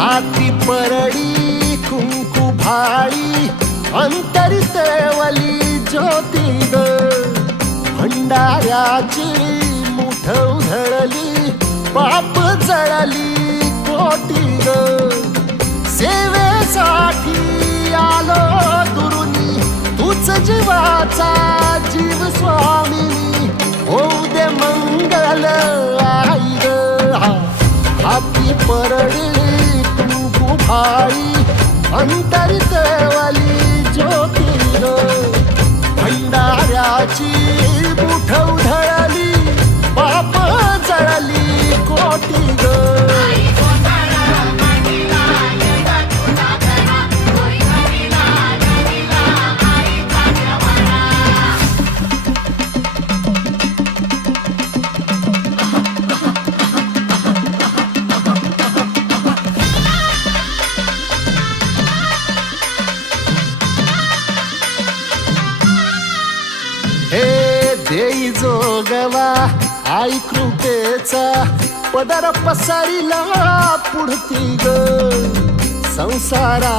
हाती परडी कुंकू भाळी अंतरी तेवली ज्योती ग भंडाऱ्याची मुठ उधळली पाप जळली कोटी ग सेवेसाठी आलो दुरुनी तूच जीवाचा जीव स्वामिनी होऊ दे मंगल आई ग हाती परडी कुंकू भाळी अंतरी तेवली ज्योती ग भंडाऱ्याची मुठ उधळली पाप जळली कोटी ग देई जोगवा आई कृपेचा पदर पसरिला पुढती ग संसारा